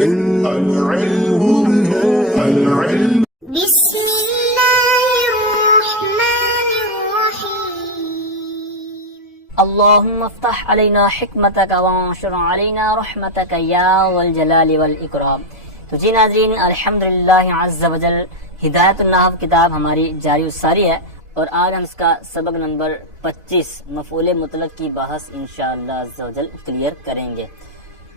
بسم الله الرحمن الرحيم اللهم افتح علينا حکمتک وانشر علينا رحمتک یا والجلال والاکرام۔ تو جی ناظرین، الحمدللہ عز وجل ہدایت النحو کتاب ہماری جاری الساری ہے، اور آج ہم اس کا سبق نمبر 25 مفعول مطلق کی بحث انشاءاللہ عز وجل کلیئر کریں گے۔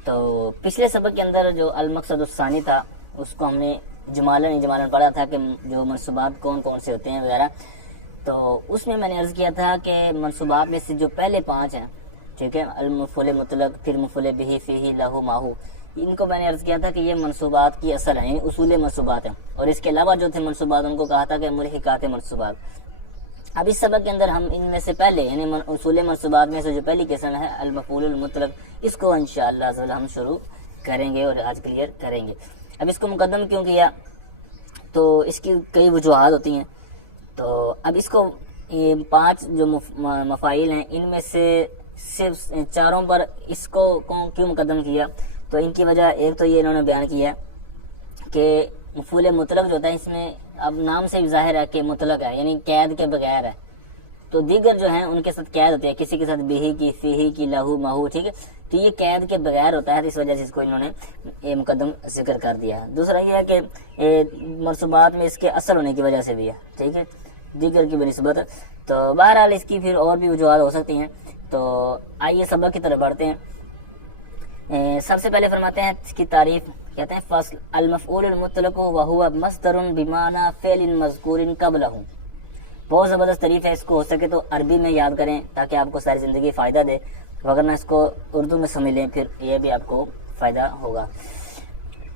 تو پچھلے سبق کے اندر جو المقصد الثانی تھا اس کو ہم نے اجمالاً پڑھا تھا کہ جو منصوبات کون کون سے ہوتے ہیں وغیرہ۔ تو اس میں نے عرض کیا تھا کہ منصوبات میں سے جو پہلے 5 ہیں، ٹھیک ہے، المفعول مطلق، پھر مفعول بہ، فیہ، لہ، ماہو، ان کو میں نے عرض کیا تھا کہ یہ منصوبات کی اصل ہیں، یعنی اصول منصوبات ہیں، اور اس کے علاوہ جو تھے منصوبات ان کو کہا تھا کہ ملحقات منصوبات۔ اب اس سبق کے اندر ہم ان میں سے پہلے یعنی اصول منصوبات میں سے جو پہلی قسم ہے المفعول المطلق، اس کو انشاءاللہ ہم شروع کریں گے اور آج کلیئر کریں گے۔ اب اس کو مقدم کیوں کیا؟ تو اس کی کئی وجوہات ہوتی ہیں۔ تو اب اس کو 5 جو مفاعیل ہیں ان میں سے صرف 4 پر اس کو کیوں مقدم کیا؟ تو ان کی وجہ ایک تو یہ انہوں نے بیان کیا کہ مفعول مطلق جو ہوتا ہے اس میں اب نام سے بھی ظاہر ہے کہ مطلق ہے، یعنی قید کے بغیر ہے۔ تو دیگر جو ہیں ان کے ساتھ قید ہوتی ہے، کسی کے ساتھ بہ کی، فیہ کی، لہو، ماہو، ٹھیک ہے، تو یہ قید کے بغیر ہوتا ہے، اس وجہ سے اس کو انہوں نے یہ مقدم ذکر کر دیا ہے۔ دوسرا یہ ہے کہ منصوبات میں اس کے اصل ہونے کی وجہ سے بھی ہے، ٹھیک ہے، دیگر کی بنسبت۔ تو بہرحال اس کی پھر اور بھی وجوہات ہو سکتی ہیں۔ تو آئیے سبق کی طرف بڑھتے ہیں۔ سب سے پہلے فرماتے ہیں اس کی تعریف، کہتے ہیں فصل المفعول المطلق وهو مصدر بمعنى فعل مذکور قبلہ۔ بہت زبردست تعریف ہے، اس کو ہو سکے تو عربی میں یاد کریں تاکہ آپ کو ساری زندگی فائدہ دے، وگرنہ اس کو اردو میں سمجھ لیں پھر یہ بھی آپ کو فائدہ ہوگا۔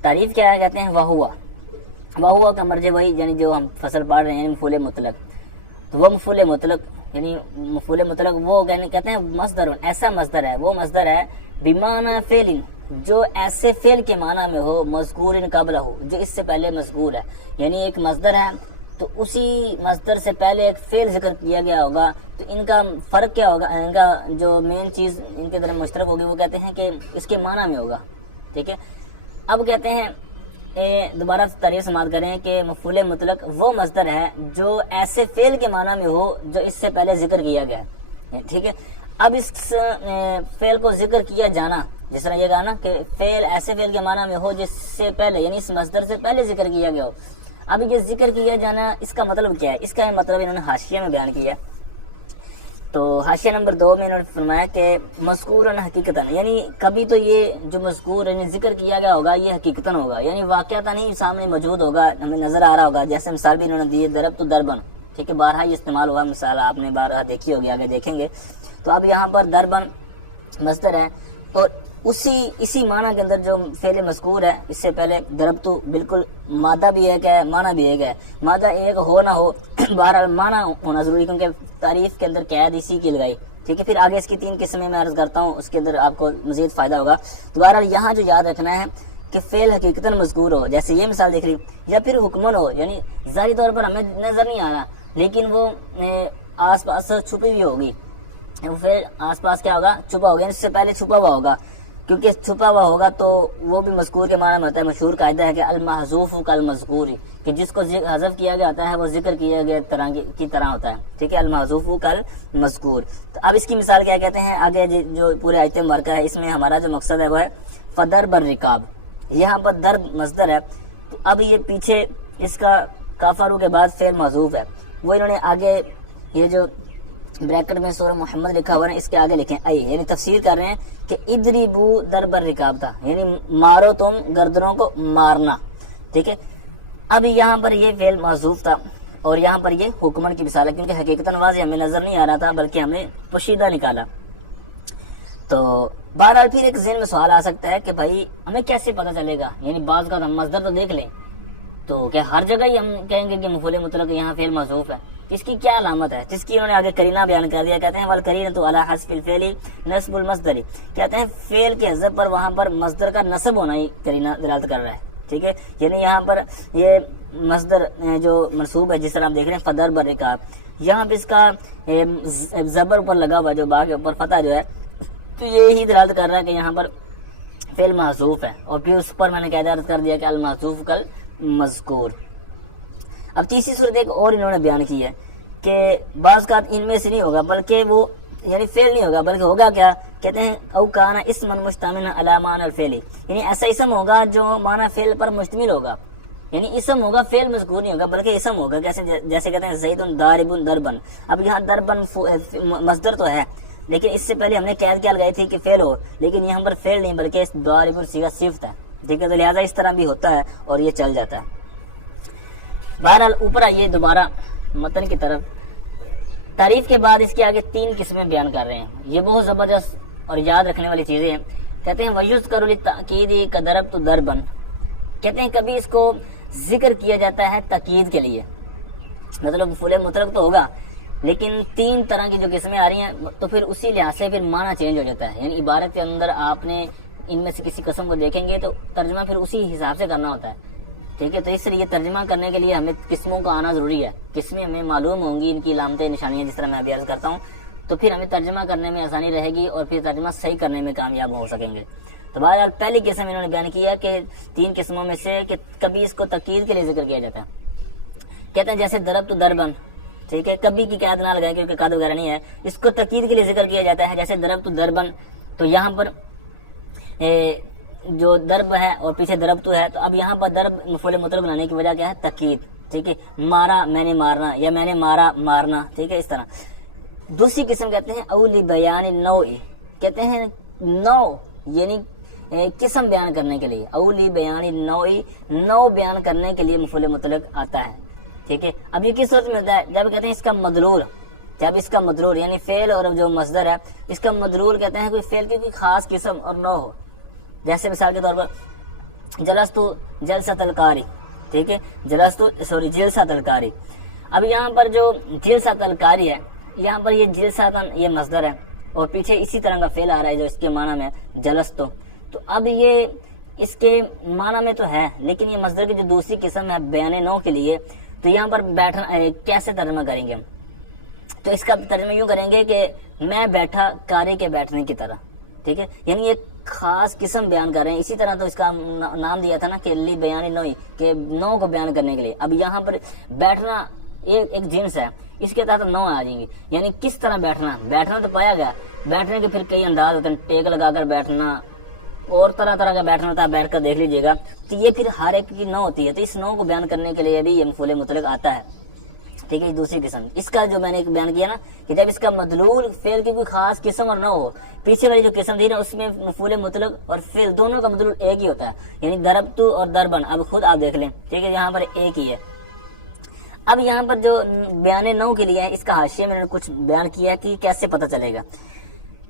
تعریف کیا ہے؟ کہتے ہیں وہو کا مرجع وہی، یعنی جو ہم فصل پڑھ رہے ہیں، یعنی مفعول مطلق۔ تو وہ مفعول مطلق یعنی مفعول مطلق وہ کہتے ہیں مصدر، ایسا مصدر ہے، وہ مصدر ہے بمعنى فعل، جو ایسے فعل کے معنی میں ہو، مذکور قبلہ ہو، جو اس سے پہلے مذکور ہے، یعنی ایک مصدر ہے تو اسی مصدر سے پہلے ایک فعل ذکر کیا گیا ہوگا، تو ان کا فرق کیا ہوگا؟ ان کا جو مین چیز ان کے طرف مشترک ہوگی وہ کہتے ہیں کہ اس کے معنی میں ہوگا، ٹھیک ہے۔ اب کہتے ہیں دوبارہ تعریف سماعت کریں کہ مفعول مطلق وہ مصدر ہے جو ایسے فعل کے معنی میں ہو جو اس سے پہلے ذکر کیا گیا ہے، ٹھیک ہے۔ اب اس فعل کو ذکر کیا جانا، جس طرح یہ کہا نا کہ فعل ایسے فعل کے معنی میں ہو جس سے پہلے، یعنی اس مصدر سے پہلے ذکر کیا گیا ہو۔ اب یہ ذکر کیا جانا اس کا مطلب کیا ہے؟ اس کا مطلب انہوں نے حاشیہ میں بیان کیا۔ تو حاشیہ نمبر 2 میں انہوں نے فرمایا کہ مذکورن حقیقتاً، یعنی کبھی تو یہ جو مذکور یعنی ذکر کیا گیا ہوگا یہ حقیقتاً ہوگا، یعنی واقعتاً ہی سامنے موجود ہوگا، ہمیں نظر آ رہا ہوگا۔ جیسے مثال بھی انہوں نے دی ہے ضرب تو دربن، ٹھیک ہے، بارہا یہ استعمال ہوا، مثال آپ نے بارہا دیکھی ہوگی، آگے دیکھیں گے۔ تو اب یہاں پر دربن مصدر ہے، اور اسی معنی کے اندر جو فعل مذکور ہے اس سے پہلے ضرب تو بالکل مادہ بھی ایک ہے، معنی بھی ایک ہے، مادہ ایک ہو نہ ہو بہرحال معنی ہونا ضروری، کیونکہ تعریف کے اندر قید اسی کی لگائی، ٹھیک ہے۔ پھر آگے اس کی 3 قسمیں میں عرض کرتا ہوں، اس کے اندر آپ کو مزید فائدہ ہوگا۔ تو بہرحال یہاں جو یاد رکھنا ہے کہ فعل حقیقتاً مذکور ہو، جیسے یہ مثال دیکھ رہی، یا پھر حکمن ہو، یعنی ظاہری طور پر ہمیں نظر نہیں آ رہا لیکن وہ آس پاس چھپی ہوئی ہوگی، وہ فعل آس پاس کیا ہوگا؟ چھپا ہوگا، اس سے پہلے چھپا ہوا ہوگا، کیونکہ چھپا ہوا ہوگا تو وہ بھی مذکور کے معنی میں ہوتا ہے۔ مشہور قاعدہ ہے کہ المحذوف کالمذکور، کہ جس کو حذف کیا گیا ہوتا ہے وہ ذکر کیا گیا کی طرح ہوتا ہے، ٹھیک ہے، المحذوف کالمذکور۔ تو اب اس کی مثال کیا کہتے ہیں؟ آگے جو پورے آیت مبارکہ ہے اس میں ہمارا جو مقصد ہے وہ ہے فضرب الرکاب، یہاں پر درب مصدر ہے، تو اب یہ پیچھے اس کا کافرو کے بعد فعل محذوف ہے، وہ انہوں نے آگے یہ جو بریکٹ میں سورہ محمد لکھا ہوا ہے اس کے آگے لکھیں ائی، یعنی تفسیر کر رہے ہیں کہ اضربوا ضرب الرکاب تھا، یعنی مارو تم گردنوں کو مارنا، ٹھیک ہے۔ اب یہاں پر یہ فعل محذوف تھا اور یہاں پر یہ حکمن کی مثال ہے، کیونکہ حقیقتاً واضح ہمیں نظر نہیں آ رہا تھا بلکہ ہم نے پوشیدہ نکالا۔ تو بہرحال پھر ایک ذہن میں سوال آ سکتا ہے کہ بھائی ہمیں کیسے پتہ چلے گا؟ یعنی بعض کا ہم مصدر تو دیکھ لیں تو کیا ہر جگہ ہی ہم کہیں گے کہ مفعول مطلق یہاں فعل محذوف ہے؟ اس کی کیا علامت ہے؟ جس کی انہوں نے آگے کرینہ بیان کر دیا، کہتے ہیں والقرینۃ علی حذف الفعل نصب المصدر، کہتے ہیں فعل کے حذف پر وہاں پر مصدر کا نصب ہونا ہی کرینہ دلالت کر رہا ہے، ٹھیک ہے۔ یعنی یہاں پر یہ مصدر جو منصوب ہے، جس طرح آپ دیکھ رہے ہیں فضرب الرکاب، یہاں پہ اس کا زبر پر لگا ہوا جو با کے اوپر فتح جو ہے، تو یہی دلالت کر رہا ہے کہ یہاں پر فعل محذوف ہے اور پھر اس پر میں نے قاعدہ عرض کر دیا کہ المحذوف کل مذکور۔ اب تیسری صورت ایک اور انہوں نے بیان کی ہے کہ بعض کا ان میں سے نہیں ہوگا بلکہ وہ یعنی فعل نہیں ہوگا بلکہ ہوگا کیا، کہتے ہیں او کان اسما مشتملا علی معنی الفعل، یعنی ایسا اسم ہوگا جو معنی فعل پر مشتمل ہوگا، یعنی اسم ہوگا فعل مذکور نہیں ہوگا بلکہ اسم ہوگا، جیسے کہتے ہیں زید ضارب ضربا۔ اب یہاں ضربن مصدر تو ہے لیکن اس سے پہلے ہم نے قید کیا لگائی تھی کہ فعل ہو، لیکن یہاں پر فعل نہیں بلکہ ضارب صیغہ صفت ہے، ٹھیک ہے، تو لہٰذا اس طرح بھی ہوتا ہے اور یہ چل جاتا ہے۔ بہرحال اوپر آئیے دوبارہ متن کی طرف۔ تعریف کے بعد اس کے آگے 3 قسمیں بیان کر رہے ہیں، یہ بہت زبردست اور یاد رکھنے والی چیزیں ہیں۔ کہتے ہیں وَيُذْكَرُ لِلتَّأْكِيدِ كَضَرَبْتُ ضَرْبًا، کہتے ہیں کبھی اس کو ذکر کیا جاتا ہے تاکید کے لیے، مطلب مفعول مطلق تو ہوگا لیکن 3 طرح کی جو قسمیں آ رہی ہیں تو پھر اسی لحاظ سے پھر معنی چینج ہو جاتا ہے، یعنی عبارت کے اندر آپ نے ان میں سے کسی قسم کو دیکھیں گے تو ترجمہ پھر اسی حساب سے کرنا ہوتا ہے، ٹھیک ہے، تو اس لیے ترجمہ کرنے کے لیے ہمیں قسموں کا آنا ضروری ہے، قسمیں ہمیں معلوم ہوں گی، ان کی علامتیں نشانیاں جس طرح میں ابھی عرض کرتا ہوں، تو پھر ہمیں ترجمہ کرنے میں آسانی رہے گی اور پھر ترجمہ صحیح کرنے میں کامیاب ہو سکیں گے۔ تو بہرحال پہلی قسم انہوں نے بیان کیا کہ 3 قسموں میں سے کہ کبھی اس کو تاکید کے لیے ذکر کیا جاتا ہے، کہتے ہیں جیسے ضربت ضربا، ٹھیک ہے، کبھی کی قید نہ لگائے کیونکہ قید وغیرہ نہیں ہے، اس کو تاکید کے لیے ذکر کیا جاتا ہے، جیسے ضربت ضربا، تو یہاں پر جو ضرب ہے اور پیچھے ضربت ہے، تو اب یہاں پر ضرب مفعول مطلق بنانے کی وجہ کیا ہے، تاکید، ٹھیک ہے، مارا میں نے مارنا یا میں نے مارا مارنا، ٹھیک ہے، اس طرح۔ دوسری قسم کہتے ہیں اولی بیان نوع، کہتے ہیں نوع یعنی قسم بیان کرنے کے لیے، اولی بیان نوع بیان کرنے کے لیے مفعول مطلق آتا ہے، ٹھیک ہے۔ اب یہ کس صورت میں ہوتا ہے، جب کہتے ہیں اس کا مدلول، جب اس کا مدلول یعنی فعل اور جو مصدر ہے اس کا مدلول کہتے ہیں کوئی فعل کی کوئی خاص قسم اور نوع ہو، جیسے مثال کے طور پر جلستو جلسۃ القاری، ٹھیک ہے، جلسۃ القاری۔ اب یہاں پر جو جلسۃ القاری ہے، یہاں پر یہ جلسۃ یہ مصدر ہے اور پیچھے اسی طرح کا فعل آ رہا ہے جو اس کے معنی میں جلستو، تو اب یہ اس کے معنی میں تو ہے لیکن یہ مصدر کی جو دوسری قسم ہے بیان نوع کے لیے، تو یہاں پر بیٹھنا کیسے ترجمہ کریں گے ہم، تو اس کا ترجمہ یوں کریں گے کہ میں بیٹھا قاری کے بیٹھنے کی طرح، ٹھیک ہے، یعنی ایک خاص قسم بیان کر رہے ہیں، اسی طرح تو اس کا نام دیا تھا نا کہ لی بیان نوعی، کہ نوع کو بیان کرنے کے لیے۔ اب یہاں پر بیٹھنا ایک جنس ہے، اس کے تحت نوع آ جائیں گی، یعنی کس طرح بیٹھنا تو پایا گیا، بیٹھنے کے پھر کئی انداز ہوتے ہیں، ٹیک لگا کر بیٹھنا اور طرح طرح کا بیٹھنا ہوتا ہے، بیٹھ کر دیکھ لیجیے گا، تو یہ پھر ہر ایک کی نوع ہوتی ہے، تو اس نوع کو بیان کرنے کے لیے بھی یہ مفعول مطلق آتا ہے، ٹھیک ہے۔ دوسری قسم اس کا جو میں نے بیان کیا نا کہ جب اس کا مدلول فعل کی کوئی خاص قسم اور نہ ہو، پیچھے والی جو قسم تھی نا اس میں مفعول مطلق اور فعل دونوں کا مدلول ایک ہی ہوتا ہے، یعنی ضربت اور ضربن، اب خود آپ دیکھ لیں، ٹھیک ہے، یہاں پر ایک ہی ہے۔ اب یہاں پر جو بیان نوع کے لیے ہے اس کا حاشیے میں نے کچھ بیان کیا کہ کیسے پتہ چلے گا،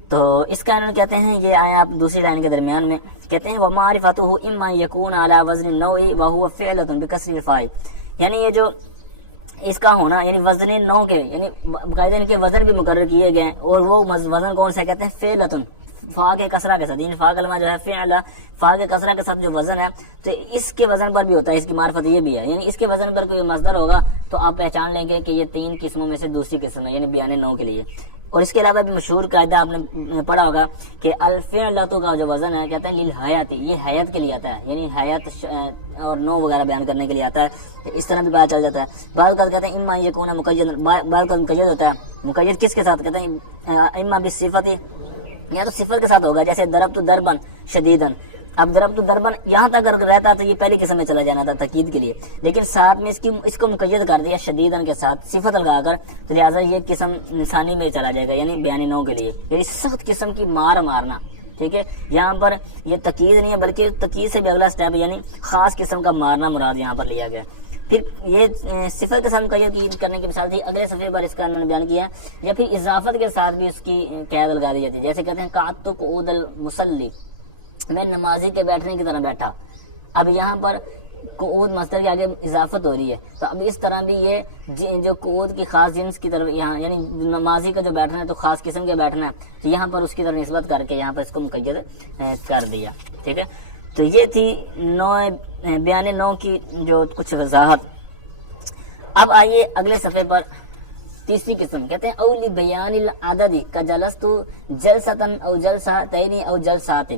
تو اس کا انہوں نے کہتے ہیں یہ آیا آپ دوسری لائن کے درمیان میں، کہتے ہیں وَمَعْرِفَتُهُ إِمَّا يَكُونَ عَلَى وَزْنِ النَّوْعِ وَهُوَ فِعْلَةٌ بِكَسْرِ الْفَاءِ، یعنی یہ جو اس کا ہونا یعنی وزن نوع کے یعنی باقاعدہ ان کے وزن بھی مقرر کیے گئے اور وہ وزن کون سا کہتے ہیں، فعلۃ، فا کے کسرہ کے ساتھ، یعنی فا کلمہ جو ہے فعل، فا کے کسرہ کے ساتھ جو وزن ہے تو اس کے وزن پر بھی ہوتا ہے، اس کی معرفت یہ بھی ہے، یعنی اس کے وزن پر کوئی مصدر ہوگا تو آپ پہچان لیں گے کہ یہ 3 قسموں میں سے دوسری قسم ہے، یعنی بیان نوع کے لیے۔ اور اس کے علاوہ بھی مشہور قاعدہ آپ نے پڑھا ہوگا کہ الفعلۃ کا جو وزن ہے کہتے ہیں للحیات، یہ حیات کے لیے آتا ہے، یعنی حیات اور نوع وغیرہ بیان کرنے کے لیے آتا ہے، اس طرح بھی پتہ چل جاتا ہے۔ بعض اوقات کہتے ہیں اما یکون مقید، بعض اوقات مقید ہوتا ہے، مقید کس کے ساتھ کہتے ہیں، اما بالصفت، یا تو صفت کے ساتھ ہوگا، جیسے ضربت ضربا شدیدا، اب ضربت ضربا یہاں تک اگر رہتا تو یہ پہلی قسم میں چلا جانا تھا تاکید کے لیے، لیکن ساتھ میں اس کو مقید کر دیا شدیدا کے ساتھ صفت لگا کر، تو لہٰذا یہ قسم انسانی میں چلا جائے گا، یعنی بیان نوع کے لیے، یعنی سخت قسم کی مارنا، ٹھیک ہے۔ یہاں پر یہ تاکید نہیں ہے بلکہ تاکید سے بھی اگلا سٹیپ یعنی خاص قسم کا مارنا مراد یہاں پر لیا گیا۔ پھر یہ صفت کے ساتھ مقید کرنے کی مثال تھی، اگلے صفحے پر اس کا انہوں نے بیان کیا، یا پھر اضافت کے ساتھ بھی اس کی قید لگا دی جاتی ہے، جیسے کہتے ہیں قعدت قعود المصلی، میں نمازی کے بیٹھنے کی طرح بیٹھا، اب یہاں پر قعود مصدر کے آگے اضافت ہو رہی ہے، تو اب اس طرح بھی یہ جو قعود کی خاص جنس کی طرف یہاں یعنی نمازی کا جو بیٹھنا ہے تو خاص قسم کے بیٹھنا ہے، تو یہاں پر اس کی طرف نسبت کر کے یہاں پر اس کو مقید کر دیا، ٹھیک ہے۔ تو یہ تھی بیان نوع کی جو کچھ وضاحت۔ اب آئیے اگلے صفحے پر تیسری قسم، کہتے ہیں اولی بیان العدد کا جلستو جلسۃ او جلسۃین او جلسات،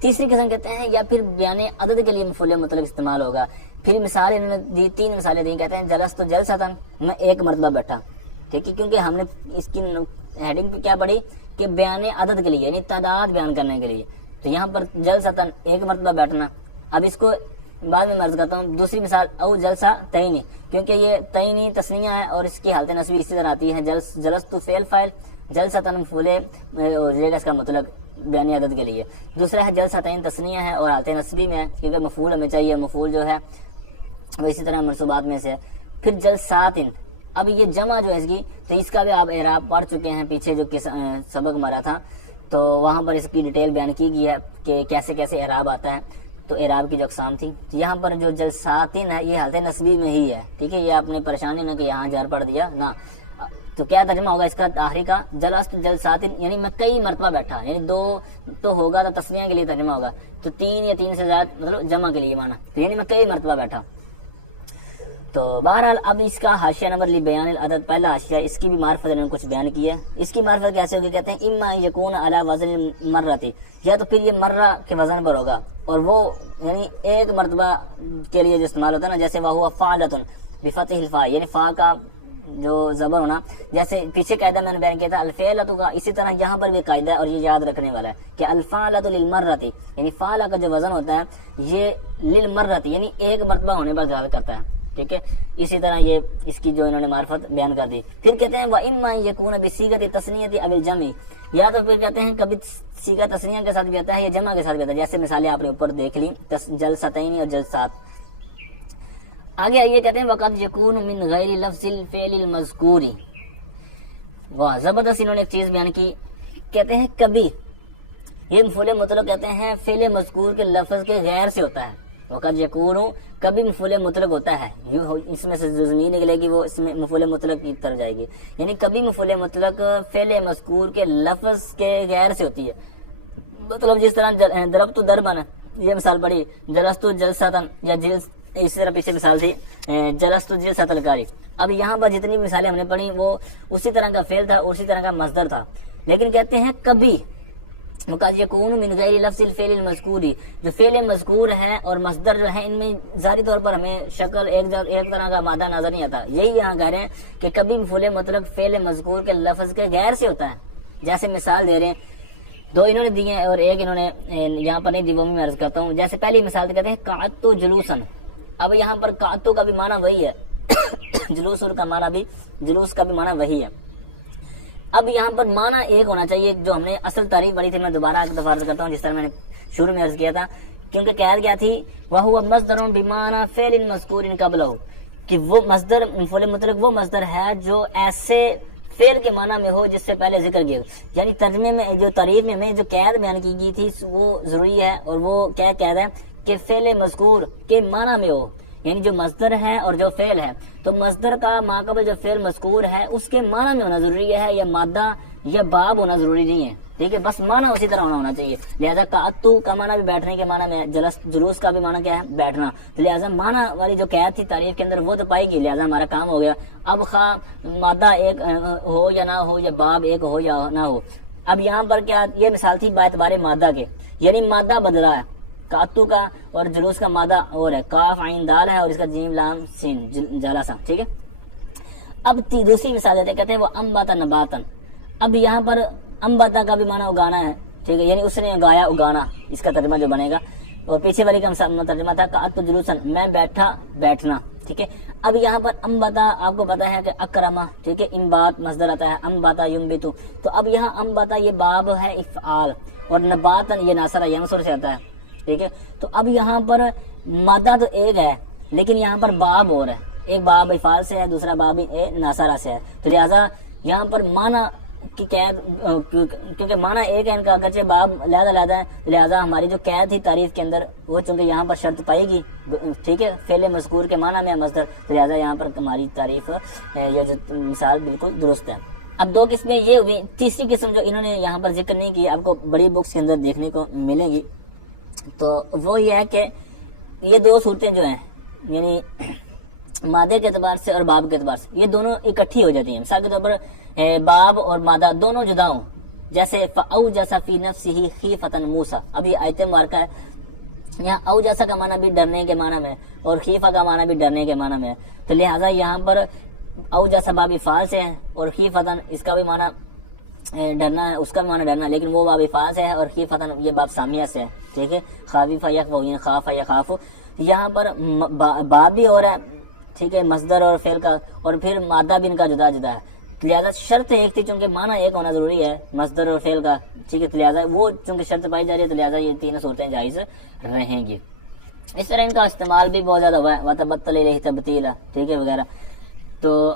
تیسری قسم کہتے ہیں یا پھر بیان عدد کے لیے مفعول مطلق استعمال ہوگا. پھر مثال انہوں نے دی، 3 مثالیں دی. کہتے ہیں جلست جلستن، میں ایک مرتبہ بیٹھا. ٹھیک ہے، کیونکہ ہم نے اس کی ہیڈنگ پہ کیا پڑھی کہ بیان عدد کے لیے یعنی تعداد بیان کرنے کے لیے. تو یہاں پر جلستن ایک مرتبہ بیٹھنا. اب اس کو بعد میں مرض کرتا ہوں. دوسری مثال او جلسہ تئینی، کیونکہ یہ تئینی تسنیہ ہے اور اس کی حالت نصبی اسی طرح آتی ہے. جلست فعل فاعل، جلستن مفعول اور یہ اس کا مطلق بیان عدد کے لیے. دوسرا ہے جلستین تسنیہ ہے اور حالت نصبی میں ہے کیونکہ مفعول ہمیں چاہیے. مفعول جو ہے وہ اسی طرح منصوبات میں سے. پھر جلساتن، اب یہ جمع جو ہے اس کی، تو اس کا بھی آپ اعراب پڑھ چکے ہیں پیچھے جو سبق ہمارا تھا، تو وہاں پر اس کی ڈیٹیل بیان کی گئی ہے کہ کیسے کیسے اعراب آتا ہے. تو اعراب کی جو اقسام تھی، تو یہاں پر جو جلساتن ہے یہ حالت نصبی میں ہی ہے. ٹھیک ہے، یہ آپ نے پریشانی نہ کہ یہاں جر پڑھ دیا نہ. تو کیا ترجمہ ہوگا اس کا آخری کا؟ جلست جلساتن یعنی میں کئی مرتبہ بیٹھا، یعنی 2 تو ہوگا تو تسنیہ کے لیے ترجمہ ہوگا، تو 3 یا 3 سے زیادہ مطلب جمع کے لیے مانا، تو یعنی میں کئی مرتبہ بیٹھا. تو بہرحال اب اس کا حاشیہ نمبر لی بیان العدد، پہلا حاشیہ، اس کی بھی معرفت انہوں نے کچھ بیان کی ہے. اس کی معرفت کیسے ہوگی؟ کہتے ہیں اما یکون علی وزن مرتی، یا تو پھر یہ مرہ کے وزن پر ہوگا، اور وہ یعنی ایک مرتبہ کے لیے جو استعمال ہوتا ہے نا، جیسے وہ فعلتن بفتح الفاء، یعنی فا کا جو زبر ہونا، جیسے پیچھے قاعدہ میں نے بیان کیا تھا الفعلۃ کا، اسی طرح یہاں پر بھی قاعدہ ہے اور یہ یاد رکھنے والا ہے کہ الفعلۃ للمرۃ، یعنی فعلہ کا جو وزن ہوتا ہے یہ للمرۃ یعنی ایک مرتبہ ہونے پر دلالت کرتا ہے. ٹھیک ہے، اسی طرح یہ اس کی جو انہوں نے معرفت بیان کر دی. پھر کہتے ہیں وَإِمَّا يَكُونَ بِصِيغَةِ التَّثْنِيَةِ أَوِ الْجَمْعِ، یا تو پھر کہتے ہیں کبھی صیغہ تثنیہ کے ساتھ بھی آتا ہے یا جمع کے ساتھ بھی آتا ہے، جیسے مثالیں آپ نے اوپر دیکھ لی جلستین اور جلسات. آگے آئیے، کہتے ہیں وَقَدْ يَكُونُ مِنْ غَيْرِ لَفْظِ الْفِعْلِ الْمَذْكُورِ. واہ زبردست انہوں نے ایک چیز بیان کی. کہتے ہیں کبھی یہ مفعول مطلق کہتے ہیں فعل مذکور کے لفظ کے غیر سے ہوتا ہے. وقد یکون، کبھی مفعول مطلق ہوتا ہے، اس میں سے جو ضمیر نکلے گی وہ اس میں مفعول مطلق کی طرف جائے گی، یعنی کبھی مفعول مطلق فعل مذکور کے لفظ کے غیر سے ہوتی ہے. مطلب جس طرح ضربت دربن، یہ مثال پڑھی، جلست جلستن، یا اس طرح پیچھے مثال تھی جلست جلست القاری. اب یہاں پر جتنی مثالیں ہم نے پڑھی وہ اسی طرح کا فعل تھا، اسی طرح کا مصدر تھا. لیکن کہتے ہیں کبھی وقد یکون من غیر لفظ الفعل المذکور، جو فعل مذکور ہے اور مصدر جو ہے ان میں ظاہری طور پر ہمیں شکل ایک طرح کا مادہ نظر نہیں آتا. یہی یہاں کہہ رہے ہیں کہ کبھی مفعول مطلق فعل مذکور کے لفظ کے غیر سے ہوتا ہے. جیسے مثال دے رہے ہیں، 2 انہوں نے دیے ہیں اور ایک انہوں نے یہاں پر نہیں دی، وہ میں عرض کرتا ہوں. جیسے پہلی مثال کہتے ہیں قعدت جلوسن. اب یہاں پر قعدت کا بھی معنی وہی ہے، جلوس کا معنی بھی، جلوس کا بھی معنی وہی ہے. اب یہاں پر معنی ایک ہونا چاہیے، جو ہم نے اصل تعریف پڑھی تھی، میں دوبارہ ایک دفعہ عرض کرتا ہوں جس طرح میں نے شروع میں عرض کیا تھا، کیونکہ قید کیا تھی وَهُوَ مَصْدَرٌ بِمَعْنَى فِعْلٍ مَذْكُورٍ قَبْلَهُ، کہ وہ مصدر مفعول مطلق وہ مصدر ہے جو ایسے فعل کے معنی میں ہو جس سے پہلے ذکر کیا. یعنی ترجمے میں جو تعریف میں جو قید بیان کی گئی تھی وہ ضروری ہے، اور وہ کیا قید ہے کہ فعل مذکور کے معنی میں ہو، یعنی جو مصدر ہے اور جو فعل ہے، تو مصدر کا ماقبل جو فعل مذکور ہے اس کے معنی میں ہونا ضروری ہے، یا مادہ یا باب ہونا ضروری نہیں ہے. ٹھیک ہے، بس معنی اسی طرح ہونا چاہیے. لہذا قعدتو کا معنی بھی بیٹھنے کے معنی میں، جلوس کا بھی معنی کیا ہے؟ بیٹھنا. لہذا معنی والی جو قید تھی تعریف کے اندر وہ تو پائے گی، لہذا ہمارا کام ہو گیا. اب خواہ مادہ ایک ہو یا نہ ہو، یا باب ایک ہو یا نہ ہو. اب یہاں پر کیا یہ مثال تھی باعتبار مادہ کے، یعنی مادہ بدلا ہے. قعدتو کا اور جلوس کا مادہ اور ہے، کاف عین دال ہے اور اس کا جیم لام سین جلسہ. ٹھیک ہے، اب دوسری مثال دیتے کہتے ہیں وہ انبتا نباتن. اب یہاں پر انبتا کا بھی معنی اگانا ہے. ٹھیک ہے، یعنی اس نے اگایا، اگانا اس کا ترجمہ جو بنے گا. اور پیچھے والی کا ترجمہ تھا قعدت جلوسن، میں بیٹھا، بیٹھنا. ٹھیک ہے، اب یہاں پر انبتا آپ کو پتا ہے کہ اکرما، ٹھیک ہے، انبات مصدر آتا ہے، انبتا ینبتو. تو اب یہاں انبتا یہ باب ہے افعال، اور نباتن یہ ناصرہ ینصر سے آتا ہے. ٹھیک ہے، تو اب یہاں پر مادہ تو ایک ہے لیکن یہاں پر باب اور ہے، ایک باب افعال سے ہے، دوسرا باب ناصرہ سے ہے. تو لہٰذا یہاں پر معنی کی قید، کیونکہ معنی ایک ہے ان کا، اگرچہ باب علیحدہ ہے، لہٰذا ہماری جو قید تھی تعریف کے اندر وہ چونکہ یہاں پر شرط پائے گی. ٹھیک ہے، فعل مذکور کے معنی میں مصدر، تو لہٰذا یہاں پر ہماری تعریف یا جو مثال بالکل درست ہے. اب 2 قسمیں یہ ہوئی. تیسری قسم جو انہوں نے یہاں پر ذکر نہیں کی، آپ کو بڑی بکس کے اندر دیکھنے کو ملے گی، تو وہ یہ ہے کہ یہ 2 صورتیں جو ہیں، یعنی مادے کے اعتبار سے اور باب کے اعتبار سے، یہ دونوں اکٹھی ہو جاتی ہیں. مثال کے طور پر باب اور مادہ دونوں جدا ہوں، جیسے فأوجس فی نفسہ خیفۃ موسیٰ، ابھی آیت مبارکہ ہے، یہاں اوجسا کا معنی بھی ڈرنے کے معنی میں اور خیفہ کا معنی بھی ڈرنے کے معنی میں، تو لہٰذا یہاں پر اوجسا باب فعل سے ہے اور خیفتن اس کا بھی معنی ڈرنا ہے، اس کا بھی معنی ڈرنا ہے، لیکن وہ باب فعل سے ہے اور خیفتن یہ باب سامیہ سے ہے، ٹھیک ہے، خافیفہ یخوف خاف یخاف، یہاں پر باب بھی ہو رہا ہے، ٹھیک ہے، مصدر اور فعل کا، اور پھر مادہ بھی ان کا جدا جدا ہے، لہٰذا شرط ایک تھی چونکہ معنی ایک ہونا ضروری ہے مصدر اور فعل کا، ٹھیک ہے، تو لہٰذا وہ چونکہ شرط پائی جا رہی ہے تو لہٰذا یہ تینوں صورتیں جائز رہیں گی۔ اس طرح ان کا استعمال بھی بہت زیادہ ہوا ہے، وَتَبَتَّلَ إِلَيْهِ تَبْتِيلًا، ٹھیک ہے وغیرہ، تو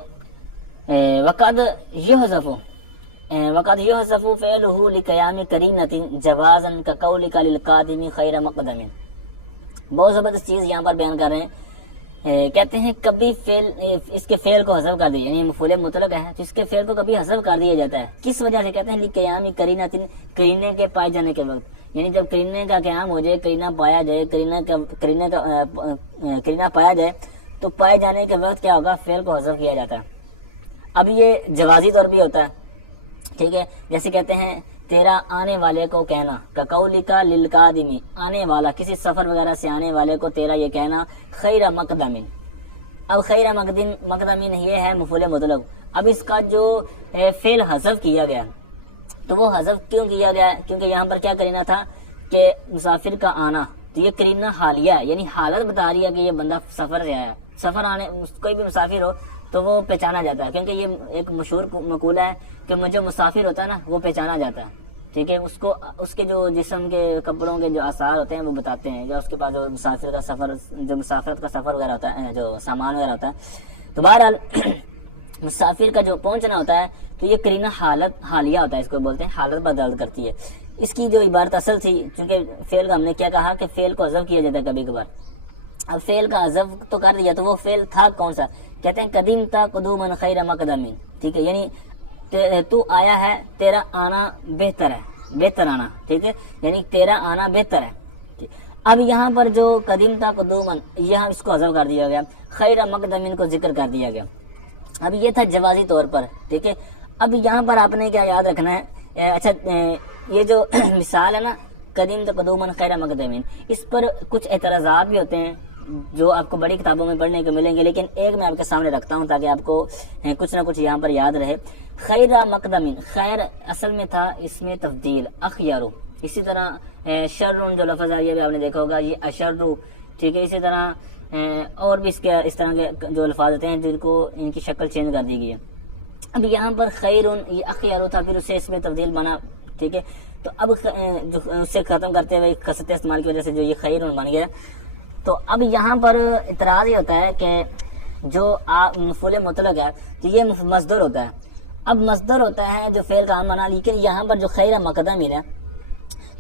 وقد يحذف فعله لقيام قرينة جوازا كقولك للقادم خير مقدم، بہت زبردست چیز یہاں پر بیان کر رہے ہیں، کہتے ہیں کبھی فعل اس کے فعل کو حذف کر دیا، یعنی مفعول مطلق ہے تو اس کے فعل کو کبھی حذف کر دیا جاتا ہے، کس وجہ سے؟ کہتے ہیں لقیام قرینۃ، قرینے کے پائے جانے کے وقت، یعنی جب قرینے کا قیام ہو جائے، قرینہ پایا جائے، قرینہ پایا جائے تو پائے جانے کے وقت کیا ہوگا؟ فعل کو حذف کیا جاتا ہے۔ اب یہ جوازی طور بھی ہوتا ہے، ٹھیک ہے، جیسے کہتے ہیں تیرا آنے والے کو کہنا، کقولک للقادمی، آنے والا کسی سفر وغیرہ سے آنے والے کو تیرا یہ کہنا، خیر مقدمین، اب خیر مقدمین یہ ہے مفعول مطلق، اب اس کا جو فعل حذف کیا گیا تو وہ حذف کیوں کیا گیا؟ کیونکہ یہاں پر کیا کرنا تھا کہ مسافر کا آنا، تو یہ کرینہ حالیہ ہے، یعنی حالت بتا رہی ہے کہ یہ بندہ سفر سے آیا، سفر آنے کوئی بھی مسافر ہو تو وہ پہچانا جاتا ہے، کیونکہ یہ ایک مشہور مقولہ ہے کہ جو مسافر ہوتا ہے نا وہ پہچانا جاتا ہے، ٹھیک ہے، اس کو اس کے جو جسم کے کپڑوں کے جو آثار ہوتے ہیں وہ بتاتے ہیں، یا اس کے پاس جو مسافر کا سفر، جو مسافرت کا سفر وغیرہ ہوتا ہے، جو سامان وغیرہ ہوتا ہے، تو بہرحال مسافر کا جو پہنچنا ہوتا ہے تو یہ کرینہ حالت حالیہ ہوتا ہے، اس کو بولتے ہیں، حالت بدل کرتی ہے۔ اس کی جو عبارت اصل تھی، چونکہ فعل کا ہم نے کیا کہا کہ فعل کو حذف کیا جاتا ہے کبھی کبھار، اب فعل کا حذف تو کر دیا تو وہ فعل تھا کون سا؟ کہتے ہیں قدیم تا قدوما خیر مقدمین، ٹھیک ہے، یعنی تو آیا ہے، تیرا آنا بہتر ہے، بہتر آنا، ٹھیک ہے، یعنی تیرا آنا بہتر ہے۔ اب یہاں پر جو قدیم تا قدوما، یہاں اس کو حذف کر دیا گیا، خیر مقدمین کو ذکر کر دیا گیا، اب یہ تھا جوازی طور پر، ٹھیک ہے۔ اب یہاں پر آپ نے کیا یاد رکھنا ہے، اچھا یہ جو مثال ہے نا قدیم تا قدوما خیر مقدمین، اس پر کچھ اعتراضات بھی ہوتے ہیں جو آپ کو بڑی کتابوں میں پڑھنے کو ملیں گے، لیکن ایک میں آپ کے سامنے رکھتا ہوں تاکہ آپ کو کچھ نہ کچھ یہاں پر یاد رہے۔ خیر مقدمین، خیر اصل میں تھا اس میں تبدیل، اخیارو، اسی طرح شرون جو لفظ ہے یہ بھی آپ نے دیکھا ہوگا، یہ اشرو، ٹھیک ہے، اسی طرح اور بھی اس طرح کے جو الفاظ ہوتے ہیں جن کو ان کی شکل چینج کر دی گئی ہے۔ اب یہاں پر خیرون یہ اخیارو تھا، پھر اسے اس میں تبدیل بنا، ٹھیک ہے، تو اب جو اسے ختم کرتے ہوئے کثرت استعمال کی وجہ سے جو یہ خیرون بن گیا، تو اب یہاں پر اعتراض یہ ہوتا ہے کہ جو مفعول مطلق ہے تو یہ مصدر ہوتا ہے، اب مصدر ہوتا ہے جو فعل کا عام بنا، لیکن یہاں پر جو خیر مقدمین ہے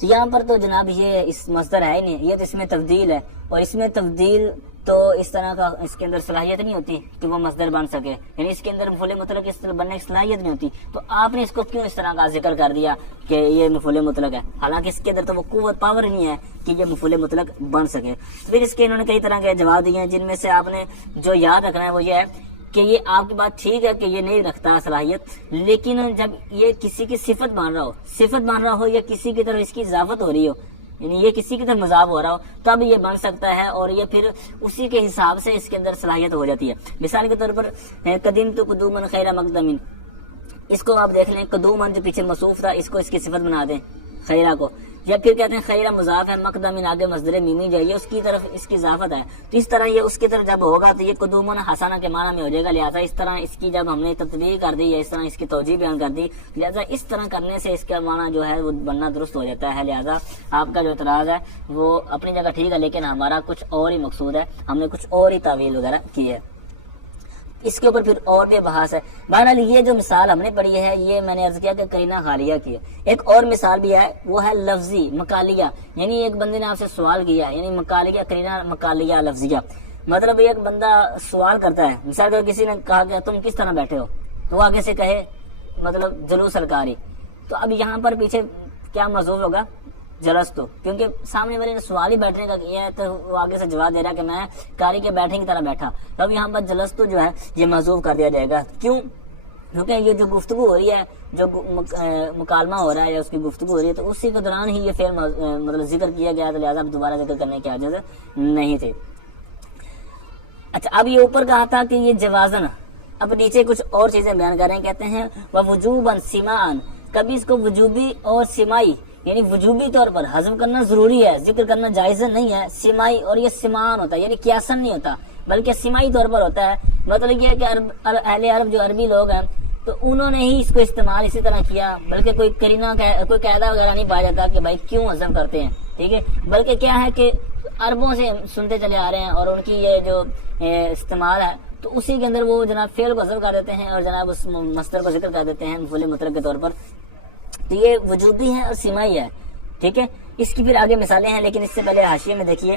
تو یہاں پر تو جناب یہ اس مصدر ہے ہی نہیں، یہ تو اس میں تبدیل ہے، اور اس میں تبدیل تو اس طرح کا اس کے اندر صلاحیت نہیں ہوتی کہ وہ مصدر بن سکے، یعنی اس کے اندر مفعول مطلق اس طرح بننے کی صلاحیت نہیں ہوتی، تو آپ نے اس کو کیوں اس طرح کا ذکر کر دیا کہ یہ مفعول مطلق ہے، حالانکہ اس کے اندر تو وہ قوت پاور نہیں ہے کہ یہ مفعول مطلق بن سکے۔ پھر اس کے انہوں نے کئی طرح کے جواب دیے ہیں، جن میں سے آپ نے جو یاد رکھنا ہے وہ یہ ہے کہ یہ آپ کی بات ٹھیک ہے کہ یہ نہیں رکھتا صلاحیت، لیکن جب یہ کسی کی صفت مان رہا ہو یا کسی کی طرف اس کی اضافت ہو رہی ہو، یعنی یہ کسی کی طرف مضاف ہو رہا ہو، تب یہ بن سکتا ہے، اور یہ پھر اسی کے حساب سے اس کے اندر صلاحیت ہو جاتی ہے۔ مثال کے طور پر قدیم تو قدومن خیر مقدمین، اس کو آپ دیکھ لیں، قدومن جو پیچھے موصوف تھا اس کو اس کی صفت بنا دیں خیرہ کو، یا پھر کہتے ہیں خیرہ مضاف ہے، مقدمین آگے مصدر میمی جائیے، اس کی طرف اس کی اضافت ہے، تو اس طرح یہ اس کی طرف جب ہوگا تو یہ قدومن حسنہ کے معنی میں ہو جائے گا، لہٰذا اس طرح اس کی جب ہم نے تطبیق کر دی یا اس طرح اس کی توجیہ بیان کر دی، لہٰذا اس طرح کرنے سے اس کا معنی جو ہے وہ بننا درست ہو جاتا ہے، لہٰذا آپ کا جو اعتراض ہے وہ اپنی جگہ ٹھیک ہے، لیکن ہمارا کچھ اور ہی مقصود ہے، ہم نے کچھ اور ہی تعویل وغیرہ کی ہے، اس کے اوپر پھر اور بھی بحث ہے۔ بہرحال یہ جو مثال ہم نے پڑھی ہے یہ میں نے عرض کیا کہ کرینہ حالیہ کی ہے، ایک اور مثال بھی ہے وہ ہے لفظی مقالیہ، یعنی ایک بندے نے آپ سے سوال کیا، یعنی مقالیہ، کرینہ مقالیہ لفظیہ، مطلب ایک بندہ سوال کرتا ہے، مثال کہ کسی نے کہا کہ تم کس طرح بیٹھے ہو، تو وہ آگے سے کہے مطلب جلوس القاری، تو اب یہاں پر پیچھے کیا محذوف ہوگا؟ جلستو، کیونکہ سامنے والے نے سوال ہی بیٹھنے کا کیا ہے تو وہ آگے سے جواب دے رہا ہے کہ میں قاری کے بیٹھنے کی طرح بیٹھا، تو اب یہاں پر جلستو جو ہے یہ محذوف کر دیا جائے گا، کیوں؟ کیونکہ یہ جو گفتگو ہو رہی ہے، جو مکالمہ ہو رہا ہے یا اس کی گفتگو ہو رہی ہے، تو اسی کے دوران ہی یہ فعل مطلب ذکر کیا گیا، تو لہٰذا دوبارہ ذکر کرنے کی اجازت نہیں تھی۔ اچھا، اب یہ اوپر کہا تھا کہ یہ جوازن، اب نیچے کچھ اور چیزیں بیان کر رہے ہیں، کہتے ہیں وجوباً سماعاً، کبھی اس کو وجوبی اور سماعی یعنی وجوبی طور پر حذف کرنا ضروری ہے، ذکر کرنا جائز نہیں ہے، سماعی اور یہ سماعاً ہوتا ہے یعنی قیاساً نہیں ہوتا بلکہ سماعی طور پر ہوتا ہے۔ مطلب یہ ہے کہ اہل عرب جو عربی لوگ ہیں تو انہوں نے ہی اس کو استعمال اسی طرح کیا، بلکہ کوئی کرینہ کوئی قاعدہ وغیرہ نہیں پایا جاتا کہ بھائی کیوں حذف کرتے ہیں، ٹھیک ہے، بلکہ کیا ہے کہ عربوں سے سنتے چلے آ رہے ہیں اور ان کی یہ جو استعمال ہے تو اسی کے اندر وہ جناب فعل کو حذف کر دیتے ہیں اور جناب اس مصدر کو ذکر کر دیتے ہیں مفعول مطلق کے طور پر۔ تو یہ وجوبی ہے اور سماعی ہے، ٹھیک ہے۔ اس کی پھر آگے مثالیں ہیں، لیکن اس سے پہلے حاشیے میں دیکھیے،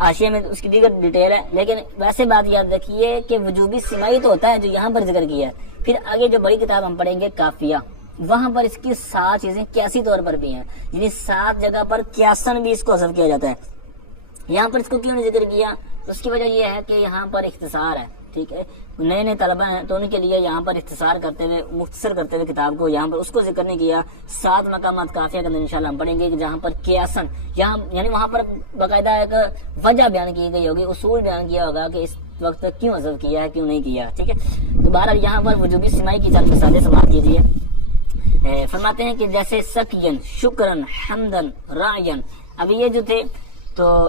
حاشیے میں اس کی دیگر ڈیٹیل ہے، لیکن ویسے بات یاد رکھیے کہ وجوبی سماعی تو ہوتا ہے جو یہاں پر ذکر کیا ہے۔ پھر آگے جو بڑی کتاب ہم پڑھیں گے کافیہ، وہاں پر اس کی 7 چیزیں قیاسی طور پر بھی ہیں، یعنی 7 جگہ پر قیاساً بھی اس کو حذف کیا جاتا ہے۔ یہاں پر اس کو کیوں نہیں ذکر کیا؟ اس کی وجہ یہ ہے کہ یہاں پر اختصار ہے، ٹھیک ہے، نئے نئے طلبہ ہیں تو ان کے لیے یہاں پر اختصار کرتے ہوئے مختصر کرتے ہوئے کتاب کو یہاں پر اس کو ذکر نہیں کیا۔ 7 مقامات کافیہ کے اندر انشاءاللہ ہم پڑھیں گے کہ جہاں پر قیاساً یہاں یعنی وہاں پر باقاعدہ ایک وجہ بیان کی گئی ہوگی، اصول بیان کیا ہوگا کہ اس وقت کیوں حذف کیا ہے کیوں نہیں کیا، ٹھیک ہے۔ دوبارہ یہاں پر وجوبی سماعی کی 4 مثالیں سماعت کیجیے۔ فرماتے ہیں کہ جیسے سقین، شکرن، حمدن، رعین، اب یہ جو تھے تو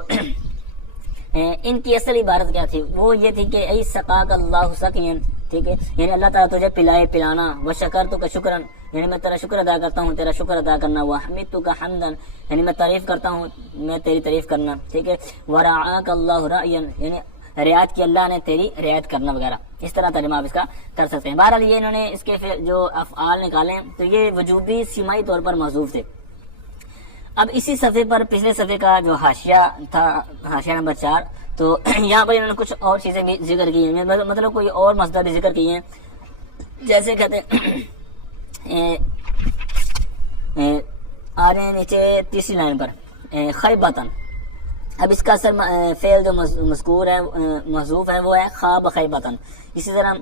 ان کی اصل عبارت کیا تھی؟ وہ یہ تھی کہ ای سقاک اللہ سقین، ٹھیک ہے، یعنی اللہ تعالیٰ تجھے پلائے پلانا، و شکرتک شکرن، یعنی میں تیرا شکر ادا کرتا ہوں، تیرا شکر ادا کرنا، و حمدتک حمدن، یعنی میں تعریف کرتا ہوں، میں تیری تعریف کرنا، ٹھیک ہے، و رعاک اللہ رعین، یعنی رعایت کی اللہ نے تیری رعایت کرنا وغیرہ، اس طرح ترجمہ آپ اس کا کر سکتے ہیں۔ بہرحال یہ انہوں نے اس کے جو افعال نکالے ہیں تو یہ وجوبی سماعی طور پر محذوف تھے۔ اب اسی صفحے پر پچھلے صفحے کا جو حاشیہ تھا، حاشیہ نمبر 4، تو یہاں پر انہوں نے کچھ اور چیزیں بھی ذکر کی ہیں، مطلب کوئی اور مصدر بھی ذکر کیے ہیں، جیسے کہتے ہیں آ رہے ہیں نیچے 3 لائن پر خیبتن، اب اس کا اثر فعل جو مذکور ہے محذوف ہے وہ ہے خواب خیبتن۔ اسی طرح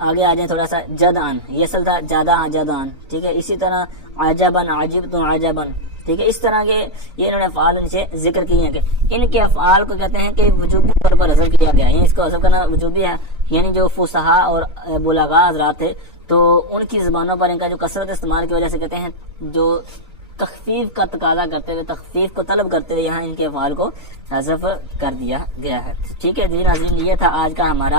آگے آ جائیں تھوڑا سا جدعن، یہ اصل تھا جادع جدعن، ٹھیک ہے، اسی طرح عجبن عجبت عجبن، ٹھیک ہے، اس طرح کے یہ انہوں نے افعال نیچے ذکر کیے ہیں کہ ان کے افعال کو کہتے ہیں کہ وجوبی طور پر حذف کیا گیا ہے، یعنی اس کو حذف کرنا وجوبی ہے، یعنی جو فصحاء اور بلغاء حضرات تھے تو ان کی زبانوں پر ان کا جو کثرت استعمال کی وجہ سے کہتے ہیں جو تخفیف کا تقاضا کرتے ہوئے، تخفیف کو طلب کرتے ہوئے یہاں ان کے افعال کو حذف کر دیا گیا ہے، ٹھیک ہے جی ناظرین، یہ تھا آج کا ہمارا